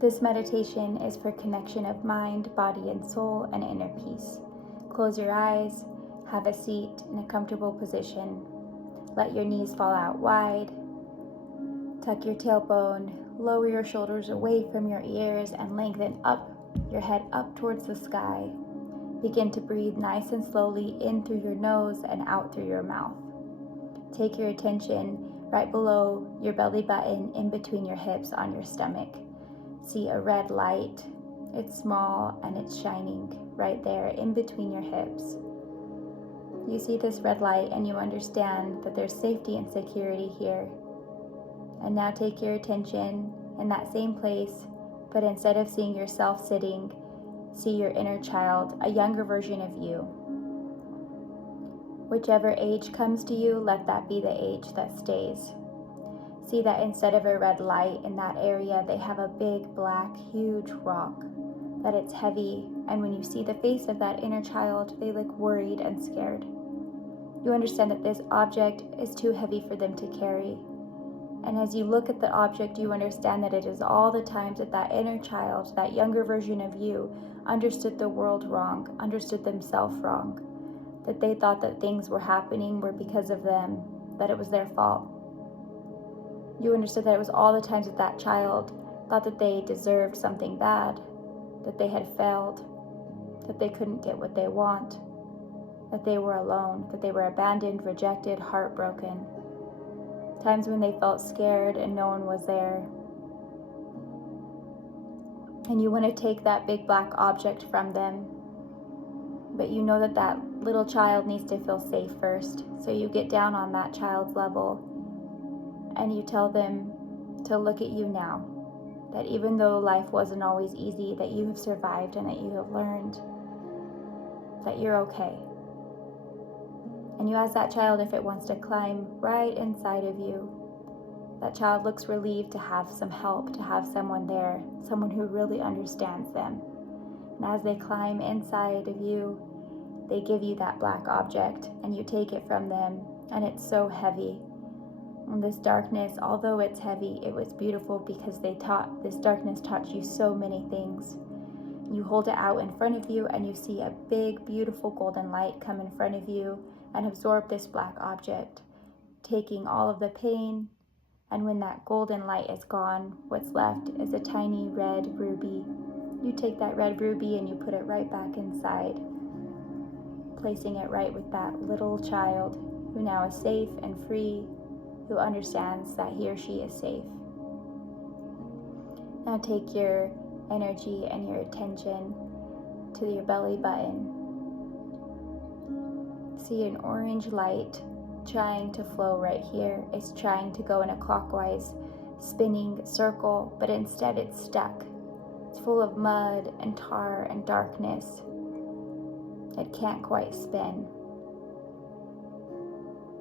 This meditation is for connection of mind, body, and soul, and inner peace. Close your eyes, have a seat in a comfortable position. Let your knees fall out wide. Tuck your tailbone, lower your shoulders away from your ears, and lengthen up your head up towards the sky. Begin to breathe nice and slowly in through your nose and out through your mouth. Take your attention right below your belly button, in between your hips on your stomach. See a red light. It's small and it's shining right there in between your hips. You see this red light and you understand that there's safety and security here. And now take your attention in that same place, but instead of seeing yourself sitting, see your inner child, a younger version of you. Whichever age comes to you, let that be the age that stays. See that instead of a red light in that area, they have a big, black, huge rock, that it's heavy, and when you see the face of that inner child, they look worried and scared. You understand that this object is too heavy for them to carry. And as you look at the object, you understand that it is all the times that that inner child, that younger version of you, understood the world wrong, understood themselves wrong, that they thought that things were happening were because of them, that it was their fault. You understood that it was all the times that that child thought that they deserved something bad, that they had failed, that they couldn't get what they want, that they were alone, that they were abandoned, rejected, heartbroken. Times when they felt scared and no one was there. And you want to take that big black object from them, but you know that that little child needs to feel safe first. So you get down on that child's level and you tell them to look at you now, that even though life wasn't always easy, that you have survived and that you have learned that you're okay. And you ask that child if it wants to climb right inside of you. That child looks relieved to have some help, to have someone there, someone who really understands them. And as they climb inside of you, they give you that black object and you take it from them, and it's so heavy. And this darkness, although it's heavy, it was beautiful because this darkness taught you so many things. You hold it out in front of you and you see a big, beautiful golden light come in front of you and absorb this black object, taking all of the pain. And when that golden light is gone, what's left is a tiny red ruby. You take that red ruby and you put it right back inside, placing it right with that little child who now is safe and free, who understands that he or she is safe. Now take your energy and your attention to your belly button. See an orange light trying to flow right here. It's trying to go in a clockwise spinning circle, but instead it's stuck. It's full of mud and tar and darkness. It can't quite spin.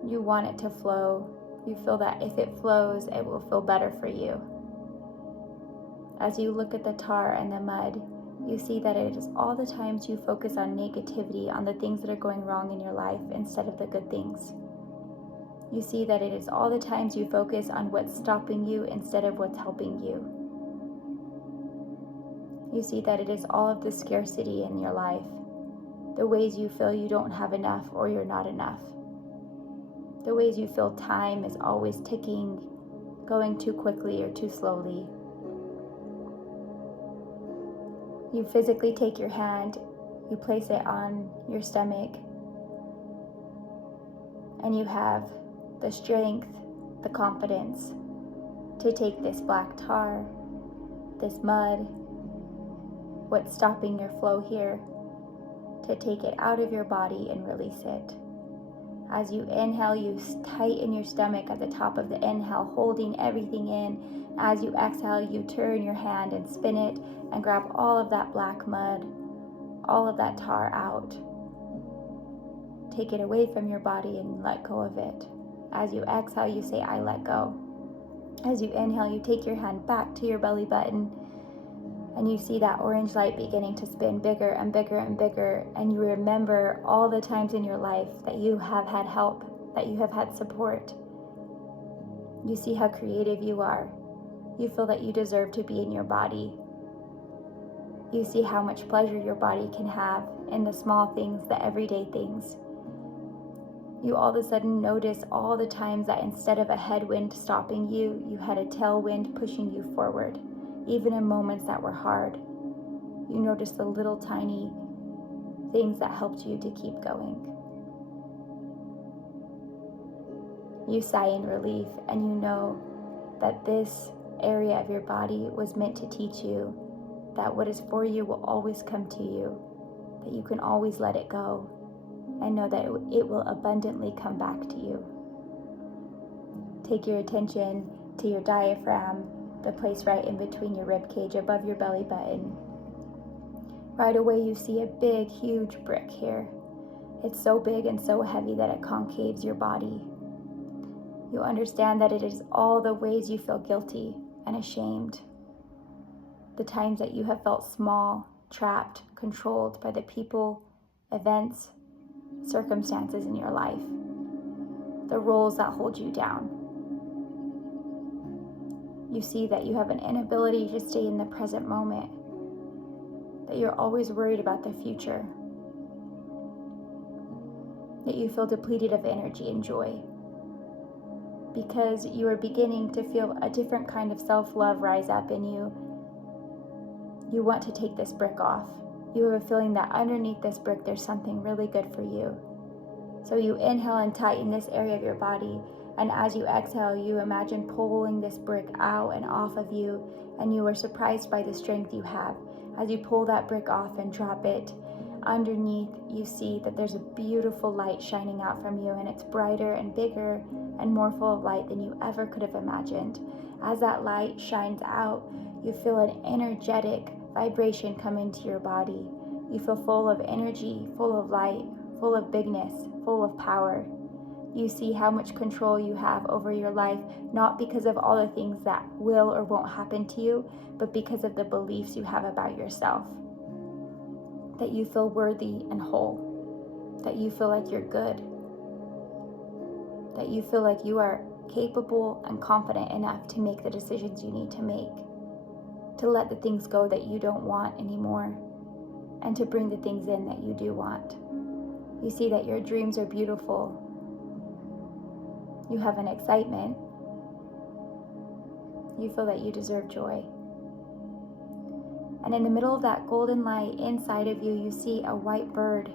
You want it to flow. You feel that if it flows, it will feel better for you. As you look at the tar and the mud, you see that it is all the times you focus on negativity, on the things that are going wrong in your life instead of the good things. You see that it is all the times you focus on what's stopping you instead of what's helping you. You see that it is all of the scarcity in your life, the ways you feel you don't have enough or you're not enough. The ways you feel time is always ticking, going too quickly or too slowly. You physically take your hand, you place it on your stomach, and you have the strength, the confidence to take this black tar, this mud, what's stopping your flow here, to take it out of your body and release it. As you inhale, you tighten your stomach at the top of the inhale, holding everything in. As you exhale, you turn your hand and spin it and grab all of that black mud, all of that tar out. Take it away from your body and let go of it. As you exhale, you say, I let go. As you inhale, you take your hand back to your belly button and you see that orange light beginning to spin bigger and bigger and bigger, and you remember all the times in your life that you have had help, that you have had support. You see how creative you are. You feel that you deserve to be in your body, You see how much pleasure your body can have in the small things, the everyday things. You all of a sudden notice all the times that instead of a headwind stopping you, you had a tailwind pushing you forward, even in moments that were hard. You notice the little tiny things that helped you to keep going. You sigh in relief, and you know that this area of your body was meant to teach you that what is for you will always come to you, that you can always let it go, and know that it will abundantly come back to you. Take your attention to your diaphragm, the place right in between your rib cage, above your belly button. Right away you see a big, huge brick here. It's so big and so heavy that it concaves your body. You understand that it is all the ways you feel guilty and ashamed. The times that you have felt small, trapped, controlled by the people, events, circumstances in your life. The roles that hold you down. You see that you have an inability to stay in the present moment, that you're always worried about the future, that you feel depleted of energy and joy, because you are beginning to feel a different kind of self-love rise up in you. You want to take this brick off. You have a feeling that underneath this brick there's something really good for you. So you inhale and tighten this area of your body, and as you exhale, you imagine pulling this brick out and off of you, and you are surprised by the strength you have. As you pull that brick off and drop it, underneath you see that there's a beautiful light shining out from you, and it's brighter and bigger and more full of light than you ever could have imagined. As that light shines out, you feel an energetic vibration come into your body. You feel full of energy, full of light, full of bigness, full of power. You see how much control you have over your life, not because of all the things that will or won't happen to you, but because of the beliefs you have about yourself. That you feel worthy and whole. That you feel like you're good. That you feel like you are capable and confident enough to make the decisions you need to make. To let the things go that you don't want anymore, and to bring the things in that you do want. You see that your dreams are beautiful. You have an excitement. You feel that you deserve joy. And in the middle of that golden light inside of you, you see a white bird,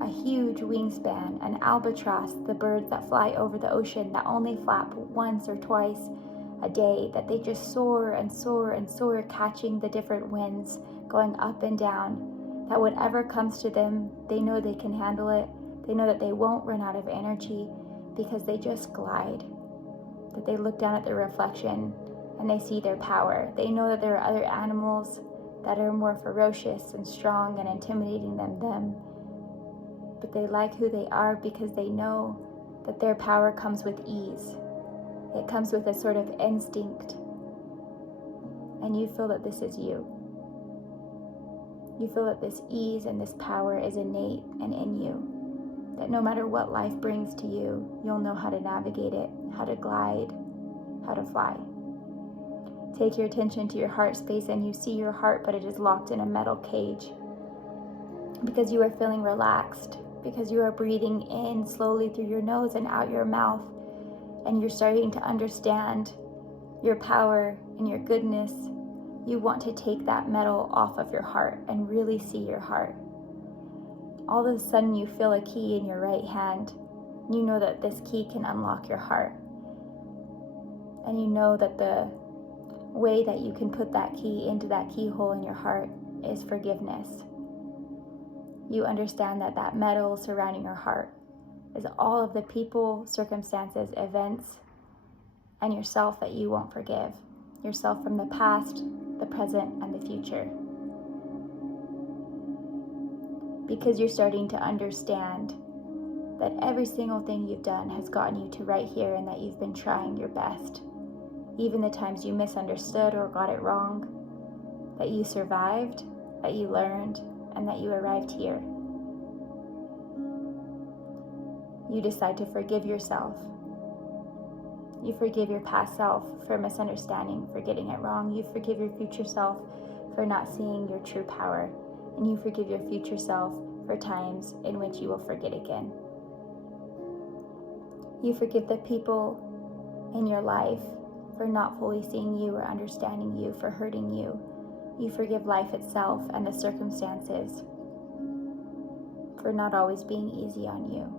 a huge wingspan, an albatross, the birds that fly over the ocean that only flap once or twice a day, that they just soar and soar and soar, catching the different winds, going up and down, that whatever comes to them, they know they can handle it. They know that they won't run out of energy because they just glide, that they look down at their reflection and they see their power. They know that there are other animals that are more ferocious and strong and intimidating than them, but they like who they are because they know that their power comes with ease. It comes with a sort of instinct, and you feel that this is you. You feel that this ease and this power is innate and in you, that no matter what life brings to you, you'll know how to navigate it, how to glide, how to fly. Take your attention to your heart space, and you see your heart, but it is locked in a metal cage because you are feeling relaxed, because you are breathing in slowly through your nose and out your mouth, and you're starting to understand your power and your goodness. You want to take that metal off of your heart and really see your heart. All of a sudden you feel a key in your right hand. You know that this key can unlock your heart. And you know that the way that you can put that key into that keyhole in your heart is forgiveness. You understand that that metal surrounding your heart is all of the people, circumstances, events, and yourself that you won't forgive. Yourself from the past, the present, and the future. Because you're starting to understand that every single thing you've done has gotten you to right here, and that you've been trying your best. Even the times you misunderstood or got it wrong, that you survived, that you learned, and that you arrived here. You decide to forgive yourself. You forgive your past self for misunderstanding, for getting it wrong. You forgive your future self for not seeing your true power, and you forgive your future self for times in which you will forget again. You forgive the people in your life for not fully seeing you or understanding you, for hurting you. You forgive life itself and the circumstances for not always being easy on you.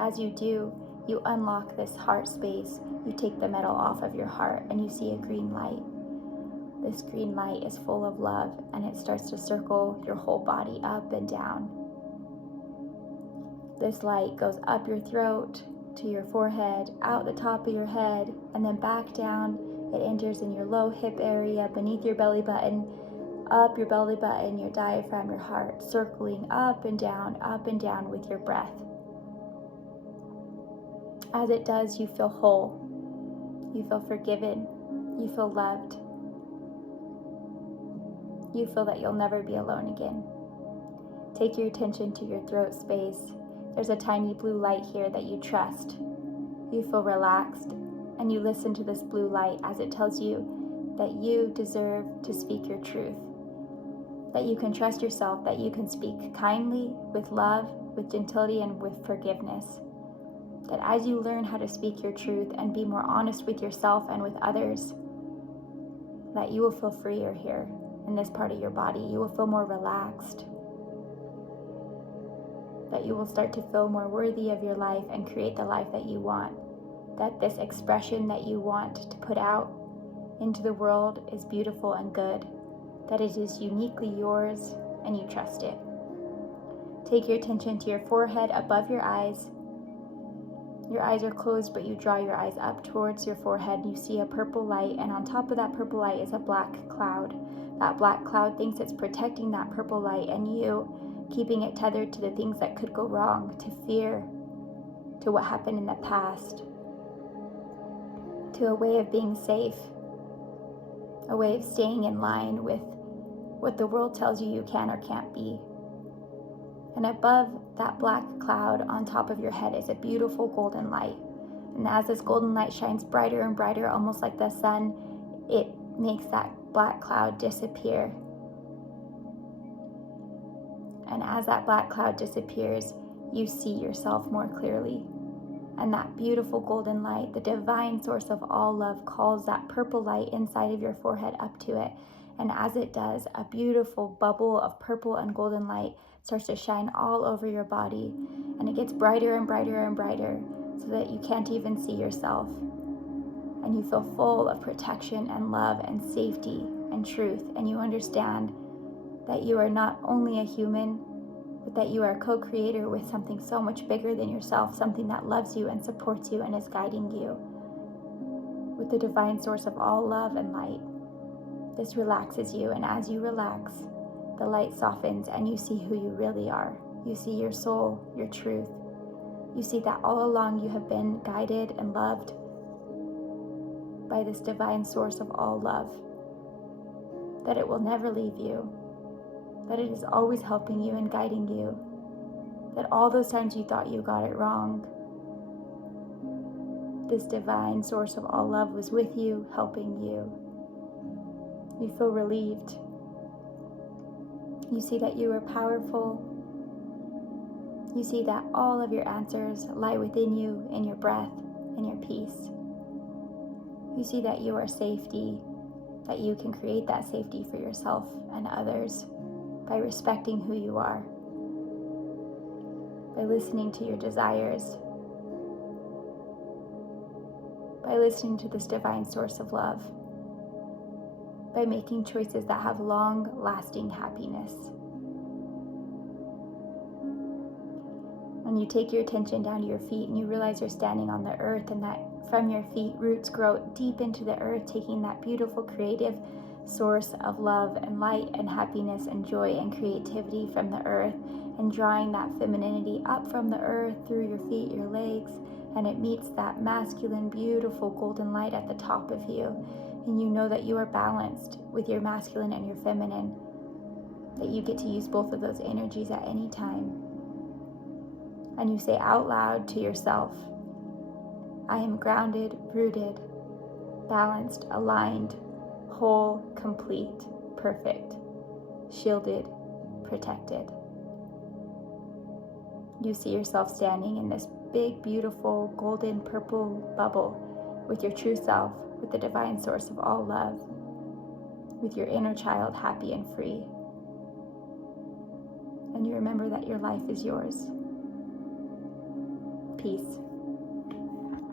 As you do, you unlock this heart space. You take the metal off of your heart and you see a green light. This green light is full of love, and it starts to circle your whole body up and down. This light goes up your throat, to your forehead, out the top of your head, and then back down. It enters in your low hip area, beneath your belly button, up your belly button, your diaphragm, your heart, circling up and down with your breath. As it does, you feel whole, you feel forgiven, you feel loved. You feel that you'll never be alone again. Take your attention to your throat space. There's a tiny blue light here that you trust. You feel relaxed, and you listen to this blue light as it tells you that you deserve to speak your truth, that you can trust yourself, that you can speak kindly, with love, with gentility, and with forgiveness. That as you learn how to speak your truth and be more honest with yourself and with others, that you will feel freer here in this part of your body. You will feel more relaxed, that you will start to feel more worthy of your life and create the life that you want, that this expression that you want to put out into the world is beautiful and good, that it is uniquely yours and you trust it. Take your attention to your forehead above your eyes. Your eyes are closed, but you draw your eyes up towards your forehead. You see a purple light, and on top of that purple light is a black cloud. That black cloud thinks it's protecting that purple light, and you, keeping it tethered to the things that could go wrong, to fear, to what happened in the past, to a way of being safe, a way of staying in line with what the world tells you you can or can't be. And above that black cloud on top of your head is a beautiful golden light. And as this golden light shines brighter and brighter, almost like the sun, it makes that black cloud disappear. And as that black cloud disappears, you see yourself more clearly. And that beautiful golden light, the divine source of all love, calls that purple light inside of your forehead up to it. And as it does, a beautiful bubble of purple and golden light starts to shine all over your body. And it gets brighter and brighter and brighter so that you can't even see yourself. And you feel full of protection and love and safety and truth. And you understand that you are not only a human, but that you are a co-creator with something so much bigger than yourself, something that loves you and supports you and is guiding you with the divine source of all love and light. This relaxes you, and as you relax, the light softens and you see who you really are. You see your soul, your truth. You see that all along you have been guided and loved by this divine source of all love, that it will never leave you, that it is always helping you and guiding you, that all those times you thought you got it wrong, this divine source of all love was with you, helping you. You feel relieved. You see that you are powerful. You see that all of your answers lie within you, in your breath, in your peace. You see that you are safety, that you can create that safety for yourself and others by respecting who you are, by listening to your desires, by listening to this divine source of love, by making choices that have long-lasting happiness. When you take your attention down to your feet and you realize you're standing on the earth, and that from your feet roots grow deep into the earth, taking that beautiful creative source of love and light and happiness and joy and creativity from the earth, and drawing that femininity up from the earth through your feet, your legs, and it meets that masculine, beautiful golden light at the top of you. And you know that you are balanced with your masculine and your feminine, that you get to use both of those energies at any time. And you say out loud to yourself, I am grounded, rooted, balanced, aligned, whole, complete, perfect, shielded, protected. You see yourself standing in this big, beautiful, golden purple bubble with your true self, with the divine source of all love, with your inner child happy and free. And you remember that your life is yours. Peace.